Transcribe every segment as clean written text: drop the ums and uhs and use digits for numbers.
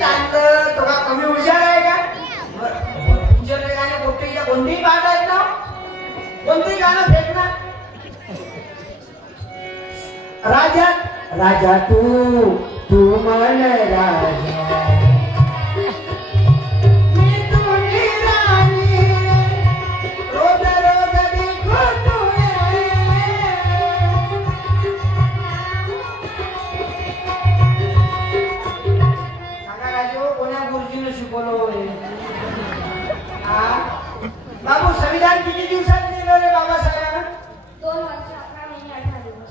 गीत आणलं तो का कमी हुशार आहे का? तुमच्याकडे गाणे गोष्टीच्या कोणतेही गाणं आहेत ना, कोणतेही गाणं फेक ना. राजा राजा तू मन राजा बाबू संविधान किती दिवसात लिहिलं रे बाबासाहेबांना? 2 वर्ष 11 महिने 18 दिवस.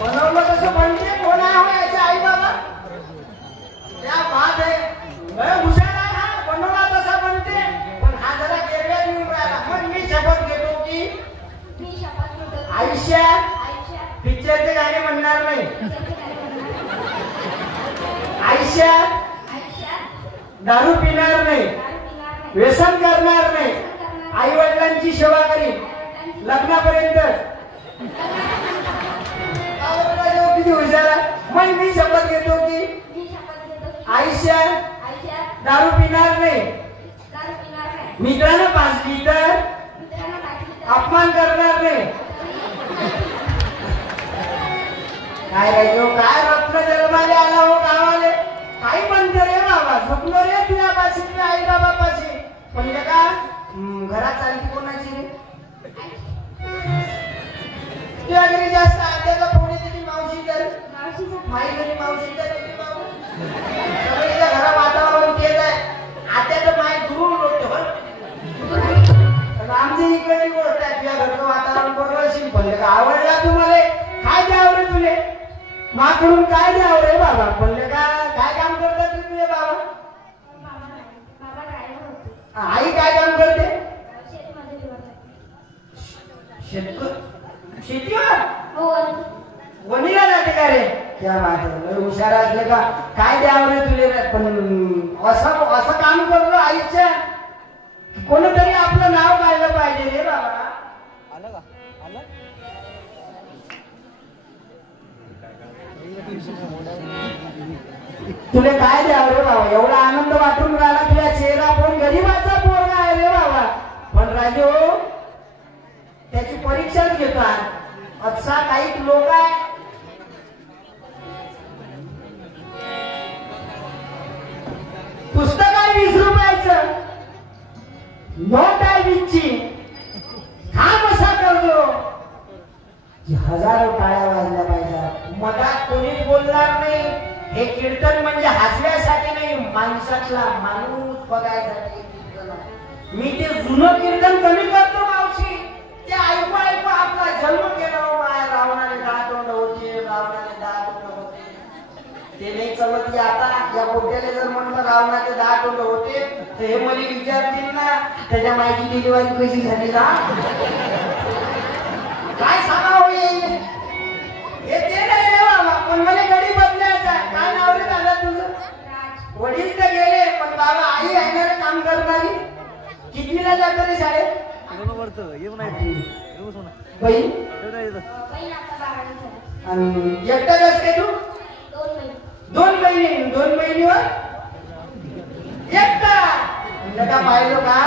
बनवलं कसं म्हणते कोण आहे याचे आई बाबा? त्या बात आहे लय हुशार आहे हा, बनवला तसा म्हणते पण हा जरा गेरव्या घेऊन राहिला. पण मी शपथ घेतो की आयुष्यात पिक्चरचे गाणे म्हणणार नाही, आयुष्यात दारू पिणार नाही, व्यसन करणार नाही, आई वडिलांची सेवा करीन लग्नापर्यंत. किती हुशार. मग मी शपथ घेतो की आयुष्यात दारू पिणार नाही, मित्रांना 5 लिटर अपमान करणार नाही. काय राहिलो काय रत्न जन्माले आला हो गावाले. काही म्हणतो रे बाबा, झुकलो रे तुझ्यापाशी तुझ्या आई बाबापाशी. पण का घरात चालती कोणाची रे? तुझ्या घरी जास्त आत्याचा फोन येते की मावशी तर माई घरी मावशी तर येते बाबा. सगळीच्या घरा वातावरण तेच आहे. आत्याचं माय दुरून बोलतो आमची इकडची गोष्ट आहे. तुझ्या घरचं वातावरण बरोबर सिंपल का आवडला तुम्हाला? काय द्यावं रे तुले? माकडून काय द्यावं रे बाबा? म्हणले का काय काम करतात रे तुझे बाबा? आई काय काम करते? शेतीवर वणीला जाते का रे? त्या बात हुशार असले का काय द्यावं रे तुले? पण असं काम करतो आईच्या कोणतरी आपलं नाव काढलं पाहिजे रे बाबा. आलं का? आलं तुला काय द्यावं रे बाबा? एवढा आनंद वाटून राहिला तुझ्या चेहरा. पण गरीबाचा पोरगा आहे रे बाबा. पण राजू त्याची परीक्षाच घेतात. असा काही लोक आहे पुस्तक आहे 20 रुपयाचं, नोट आहे 20ची. हा कसा करतो की हजारो टाळ्या वाजल्या पाहिजे. मधात कोणीच बोलणार नाही. हे कीर्तन म्हणजे हसण्यासाठी नाही, माणसातला माणूस बघायसाठी. मी ते जुनं कीर्तन कमी करतो मावशी. ते ऐकू ऐकू आपला जन्म केला. रावणाने 10 तोंड होते, रावणाने 10 तोंड होते. ते नाही चलत. आता या गोट्याने जर म्हणलं रावणाचे 10 तोंड होते तर हे मला विचारतील ना त्याच्या माहिती डिलिव्हरी कशी झाली ना काय सांगावं हे ते नाही रे बाबा. पण मला गडी बदलायचा. काय नाव रे दादा तुझं? वडील तर गेले पण बाबा आई आहे ना रे काम करणारी. कितवीला जातो रे शाळेत? बहीण एकटाच असते तू? 2 बहिणी. 2 बहिणीवर एकटा. का पाहिलो का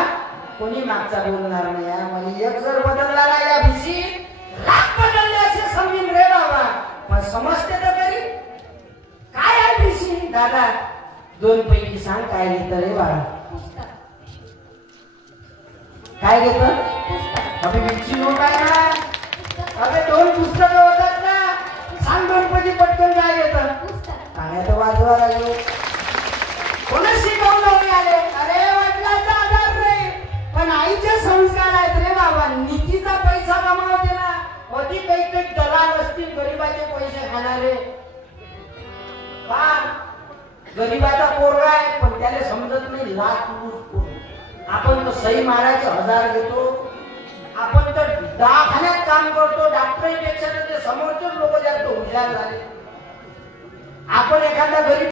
कोणी मागचा बोलणार नाही. मला एक जर बदलला ना या भिशी लाख बदलले असे समजून रे बाबा. पण समजते तर तरी काय आहे भिशी? दादा 2 पैकी सांग काय घेतं रे बाळा? काय घेतं? अबे भिशी नोट आहे ना. अबे 2 पुस्तकं होतात ना. सांग 2 पैकी पटकन काय घेतं? काय तर वाजवा लागलो. कोणा शिकवलं आले? अरे वडिलांचा आधार रे. पण आईचे संस्कार आहेत रे बाबा. नीतीचा पैसा कमावते ना. होती काही दलाल असतील गरीबाचे पैसे खाणारे. गरीबाचा पोरगा आहे पण त्याला समजत नाही लाख आपण तर सही मारायचे 1000 घेतो. आपण तर दवाखान्यात काम करतो. डॉक्टरपेक्षा ते समोरचे लोक जास्त हुशार झाले. आपण एखादा गरीब